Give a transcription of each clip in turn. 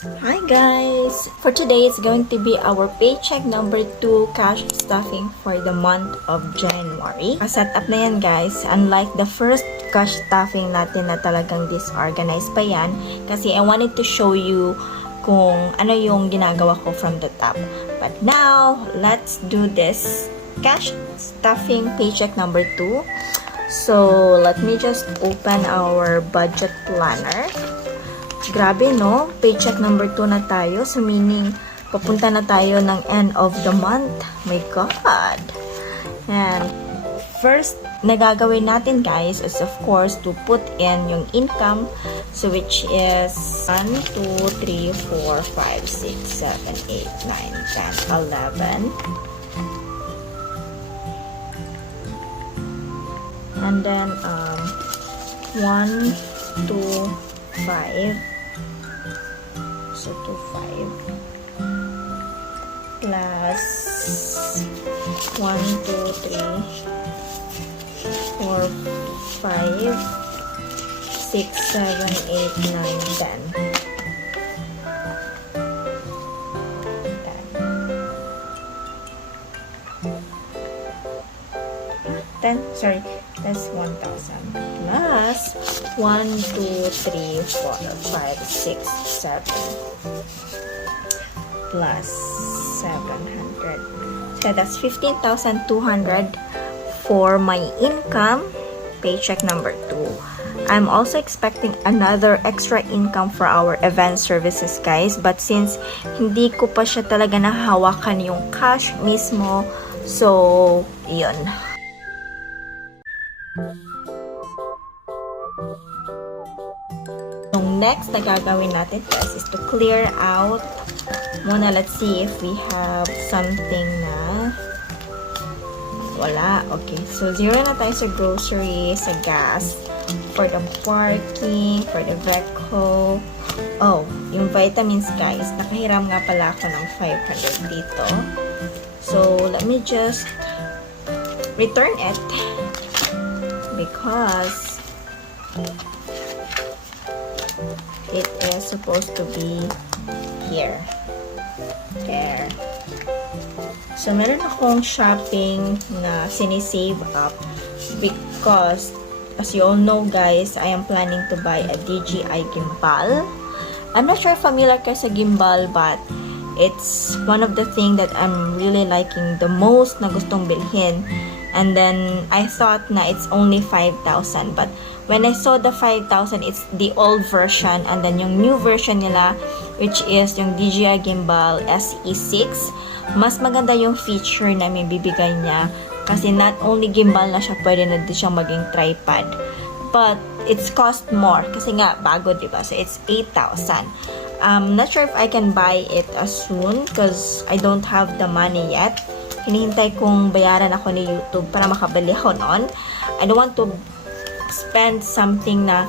Hi guys! For today, it's going to be our paycheck number 2 cash stuffing for the month of January. Set up na yan guys. Unlike the first cash stuffing natin na talagang disorganized pa yan. Kasi I wanted to show you kung ano yung ginagawa ko from the top. But now, let's do this cash stuffing paycheck number 2. So, let me just open our budget planner. Grabe, no? Paycheck number 2 na tayo. So, meaning, papunta na tayo ng end of the month. My God! And, first, nagagawin natin, guys, is of course, to put in yung income. So, which is 1, 2, 3, 4, 5, 6, 7, 8, 9, 10, 11. And then, 1, 2, 5. So, 2, 5 plus 1, 2, 3, 4, 5, 6, 7, 8, 9, 10. 10, sorry, that's 1,000 plus 1, 2, 3, 4, 5, 6, 7 plus 700. So that's 15,200 for my income, paycheck number 2. I'm also expecting another extra income for our event services, guys. But since hindi ko pa siya talaga nahawakan yung cash mismo, so, yun. Yung next na gagawin natin, guys, is to clear out muna. Let's see if we have something na wala. Okay, so zero na tayo sa grocery, sa gas, for the parking, for the Veco. Oh, yung vitamins, guys, nakahiram nga pala ako ng 500 dito. So, let me just return it because it is supposed to be here. There. So, meron akong shopping na sinisave up because, as you all know, guys, I am planning to buy a DJI gimbal. I'm not sure if familiar kayo sa gimbal, but it's one of the things that I'm really liking the most na gustong bilhin. And then, I thought na it's only 5,000. But, when I saw the 5,000, it's the old version. And then, yung new version nila, which is yung DJI Gimbal SE6. Mas maganda yung feature na may bibigay niya. Kasi not only gimbal na siya, pwede na din siyang maging tripod. But, it's cost more. Kasi nga, bago, diba? So, it's 8,000. Not sure if I can buy it as soon because I don't have the money yet. Hinihintay kong bayaran ako ni YouTube para makabili ako noon. I don't want to spend something na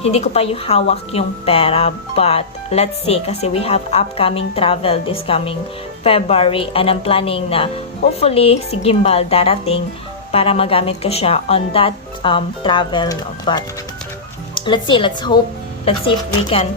hindi ko pa yung hawak yung pera. But, let's see. Kasi we have upcoming travel this coming February. And I'm planning na hopefully si gimbal darating para magamit ko siya on that travel. But, let's see. Let's hope. Let's see if we can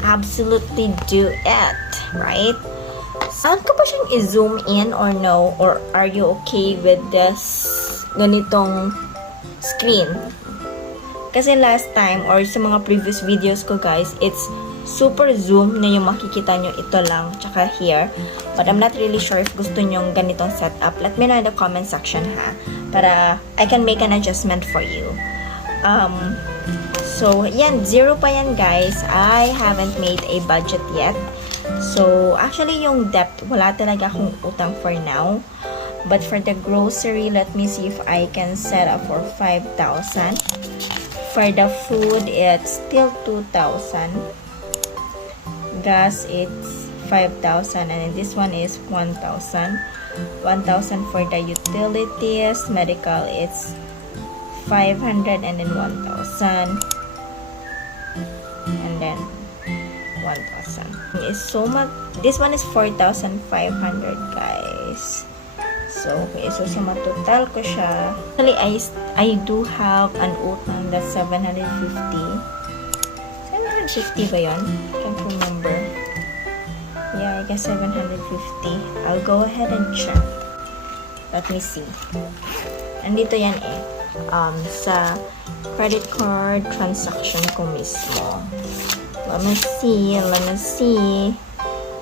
absolutely do it. Right? Saan ko ba siyang i-zoom in or no? Or are you okay with this ganitong screen? Kasi last time or sa mga previous videos ko, guys, it's super zoom na yung makikita nyo ito lang, tsaka here. But I'm not really sure if gusto nyo ganitong setup. Let me know in the comment section, ha? Para I can make an adjustment for you. So, yan. Zero pa yan, guys. I haven't made a budget yet. So, actually, yung debt, wala talaga akong utang for now. But for the grocery, let me see if I can set up for 5,000. For the food, it's still 2,000. Gas, it's 5,000. And then this one is 1,000. 1,000 for the utilities. Medical, it's 500 and then 1,000. And then 1,000. Is so much. This one is 4,500, guys. So, okay. So, sa matotal ko siya. Actually, I do have an utang that's 750. 750 ba yun? Can't remember. guess 750. I'll go ahead and check. Let me see. Nandito yan eh. Sa credit card transaction ko mismo. Let me see.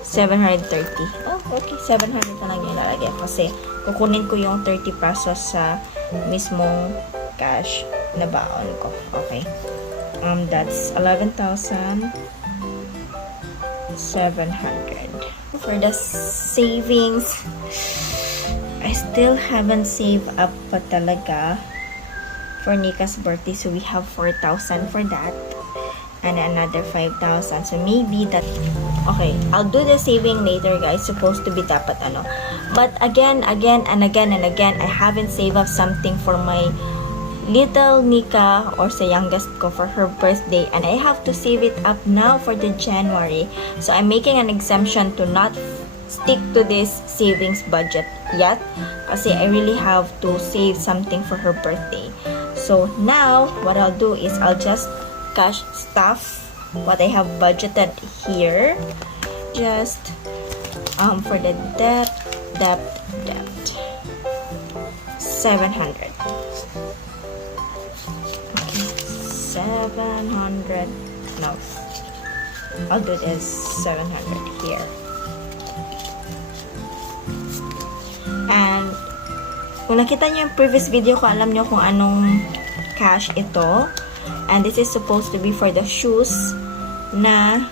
730. Oh, okay. 700 na lang yung ilalagay. Kasi kukunin ko yung 30 pesos sa mismong cash na baon ko. Okay. That's 11,700. For the savings, I still haven't saved up pa talaga for Nika's birthday. So we have 4,000 for that. And another 5,000. So maybe that, okay, I'll do the saving later, guys. Supposed to be dapat ano. But again, I haven't saved up something for my little Nika or sa youngest ko for her birthday. And I have to save it up now for the January. So I'm making an exemption to not stick to this savings budget yet. Kasi I really have to save something for her birthday. So now, what I'll do is I'll just cash stuff what I have budgeted here, just for the debt 700. Okay, 700. No, I'll do this 700 here. And kung nakita niyo yung previous video ko, alam niyo kung anong cash ito. And this is supposed to be for the shoes na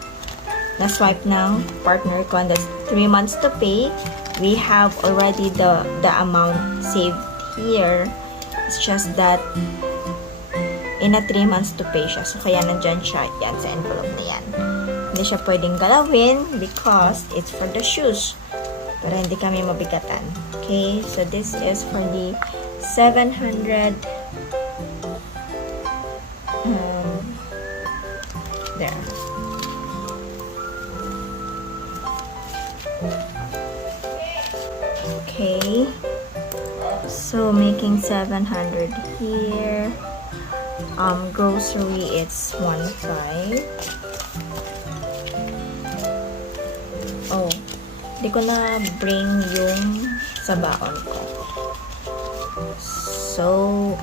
swipe ng partner ko. And that's 3 months to pay. We have already the amount saved here. It's just that in a 3 months to pay siya. So kaya nandyan siya. Yan, sa envelope na yan. Hindi siya pwedeng galawin because it's for the shoes. Para hindi kami mabigatan. Okay, so this is for the 700. There. Okay. So making 700 here. Grocery it's 1.5. Oh, di ko na bring yung sa baon ko. So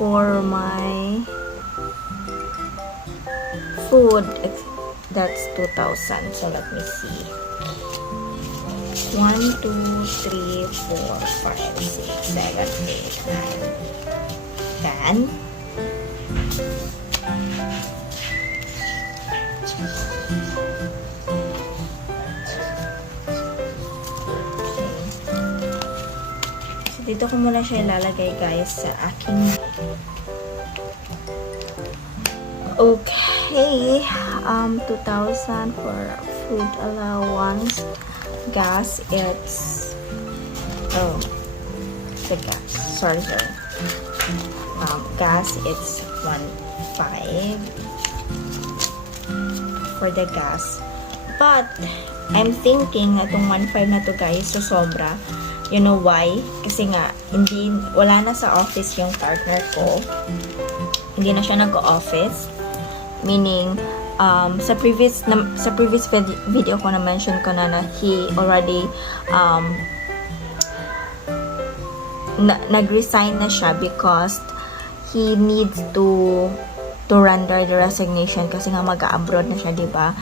for my food, that's 2,000. So let me see. 1, 2, 3, 4, 5, 6, 7, 8, 9, 10. So dito ko muna siya ilalagay, guys, sa aking okay, 2,000 for food allowance. Gas, it's the gas. Sorry. Gas, it's 1.5 for the gas. But I'm thinking na itong 1.5 na to, guys, so sobra. You know why? Kasi nga wala na sa office yung partner ko. Hindi na siya nag-office. Meaning, sa previous video ko na mention ko na he already nag-resign na siya because he needs to render the resignation kasi nga mag-abroad na siya, diba?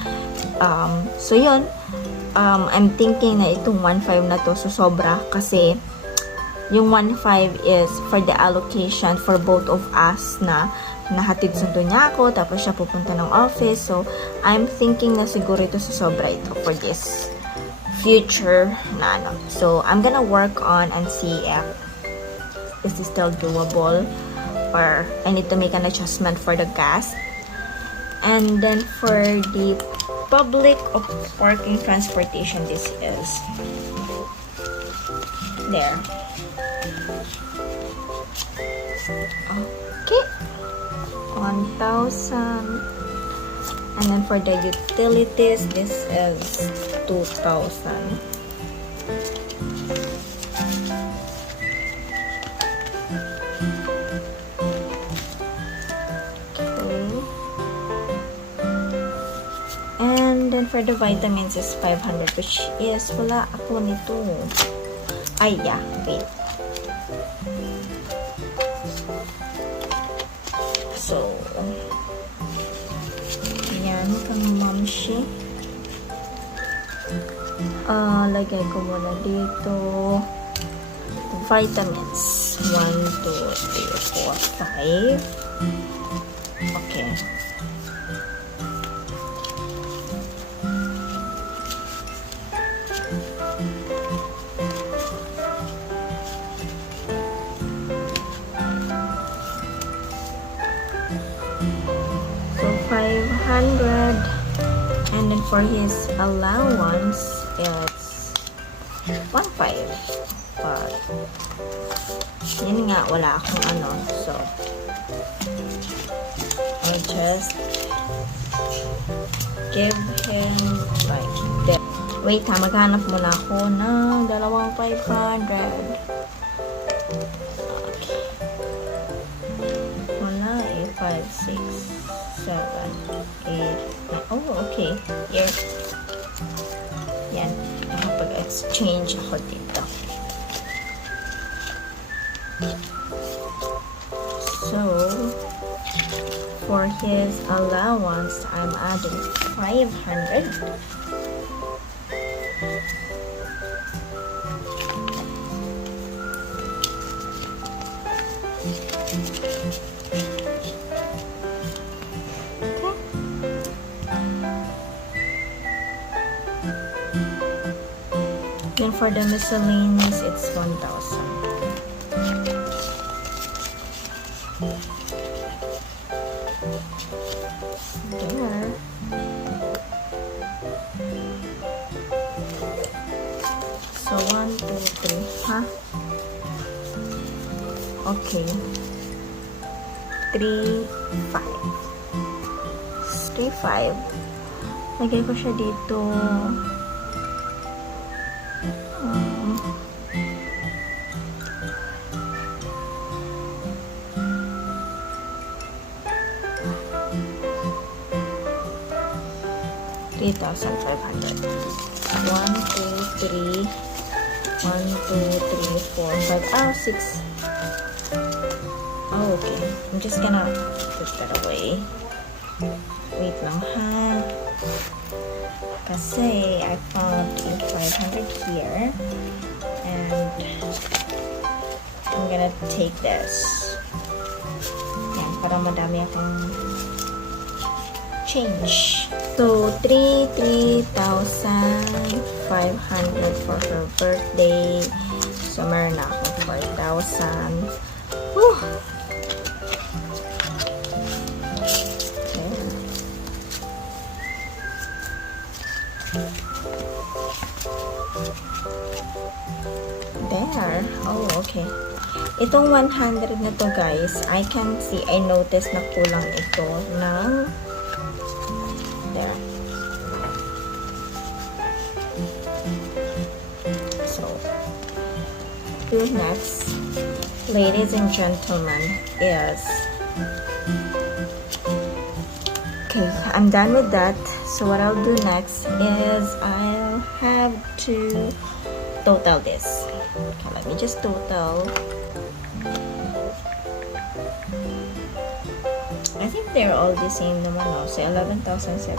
So yun, I'm thinking na itong 1.5 na to sobra kasi yung 1.5 is for the allocation for both of us na nahatid sundo niya ako, tapos siya pupunta ng office. So, I'm thinking na siguro ito sa sobra ito for this future na ano. So, I'm gonna work on and see if this is still doable or I need to make an adjustment for the gas. And then for the public of parking transportation, this is there. Okay. 1,000. And then for the utilities, this is 2,000. Okay. And then for the vitamins is 500, which is wala ako nito. Ay, yeah, wait. So, yan kang mamshi. Lagay ko muna dito. Vitamins. 1, 2, 3, 4, 5. Okay. So 500, and then for his allowance it's 1.5, but yun nga, wala akong ano, so I'll just give him like that. Wait ha, maghanap muna ako ng dalawang 500. Okay. Wala eh, 5, 6, 7, 8, 9. Oh, okay. Here. Yan. Nakapag-exchange ako dito. So, for his allowance, I'm adding 500. Then for the miscellaneous, it's 1,000. There. So 1, 2, 3, huh? Okay. 3, 5. 3, 5. Lagay ko siya dito. 3,500. 1, 2, 3. 1, 2, 3, 4, 5. 6. Oh, okay. I'm just gonna put that away. Wait lang ha. Kasi I found a 500 here. And I'm gonna take this. Yan, para madami akong change. So, 3,500 for her birthday. So, meron na akong 4,000. Whew! There. Oh, okay. Itong 100 na to, guys, I can see, I noticed na kulang ito ng there. So, do next, ladies and gentlemen, is okay, I'm done with that. So what I'll do next is I'll have to total this. Okay, let me just total. I think they're all the same naman, no? So 11,700.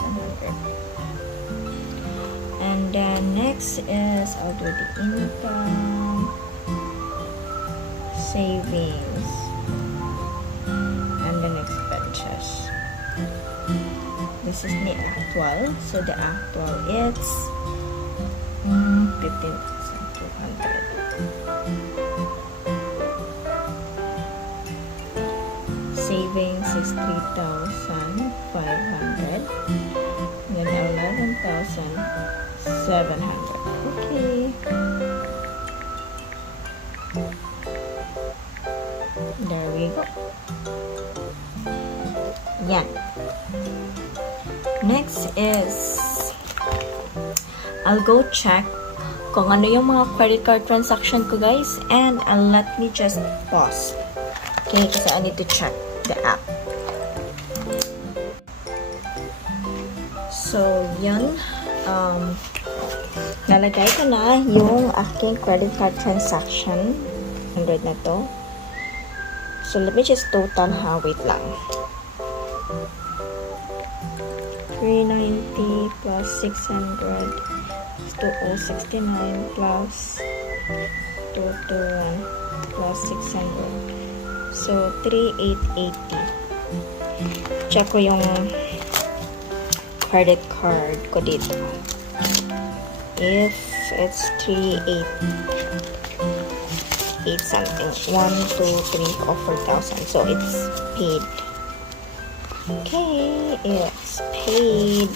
And then next is I'll do the income, savings, and then expenses. This is the actual. So the actual is 15,200. Savings is 3,500. Then 11,700. Okay. There we go. Yan. Next is I'll go check kung ano yung mga credit card transaction ko, guys, and let me just pause. Okay, kasi I need to check the app. So, yan. Nalagay ko na yung aking credit card transaction. 100 na to. So, let me just total ha. Wait lang. 390 plus 600 is 2069 plus 221 plus 600. So, 3880. Check ko yung credit card ko dito. If it's 38 something, 1, 2, 3, or 4,000. So, it's paid. Okay, it's paid.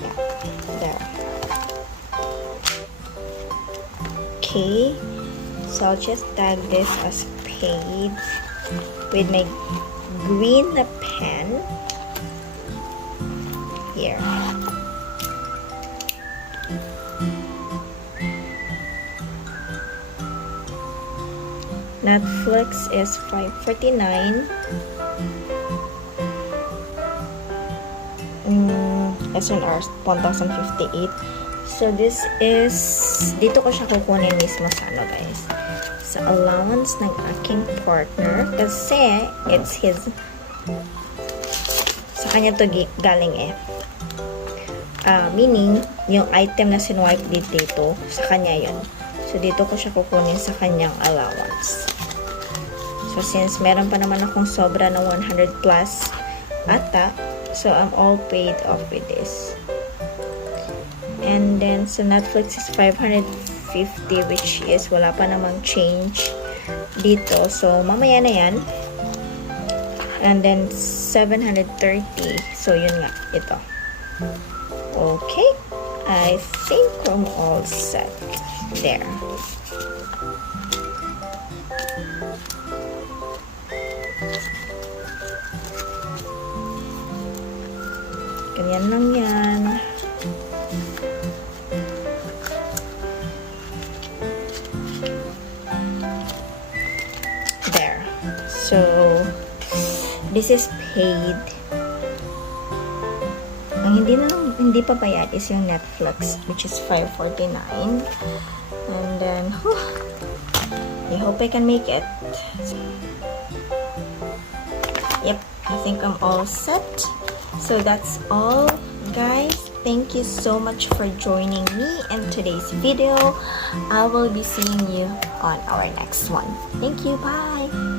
Yeah, there. Okay, so I'll just tag this as paid with my green pen here. Netflix is $549. SNR 1,058. So this is, dito ko siya kukunin mismo sa ano guys, sa allowance ng aking partner kasi it's his, sa kanya to galing eh. Meaning, yung item na sinwipe dito, sa kanya yun. So, dito ko siya kukunin sa kanyang allowance. So, since meron pa naman akong sobra na 100 plus ata, so I'm all paid off with this. And then, so Netflix is 550, which is wala pa namang change dito. So, mamaya na yan. And then, 730. So, yun nga. Ito. Okay. I think I'm all set. There. Ganyan lang yan. There. So, this is paid. Ang hindi pa bayad is yung Netflix, which is $549. And then, I hope I can make it. Yep, I think I'm all set. So that's all, guys. Thank you so much for joining me in today's video. I will be seeing you on our next one. Thank you. Bye.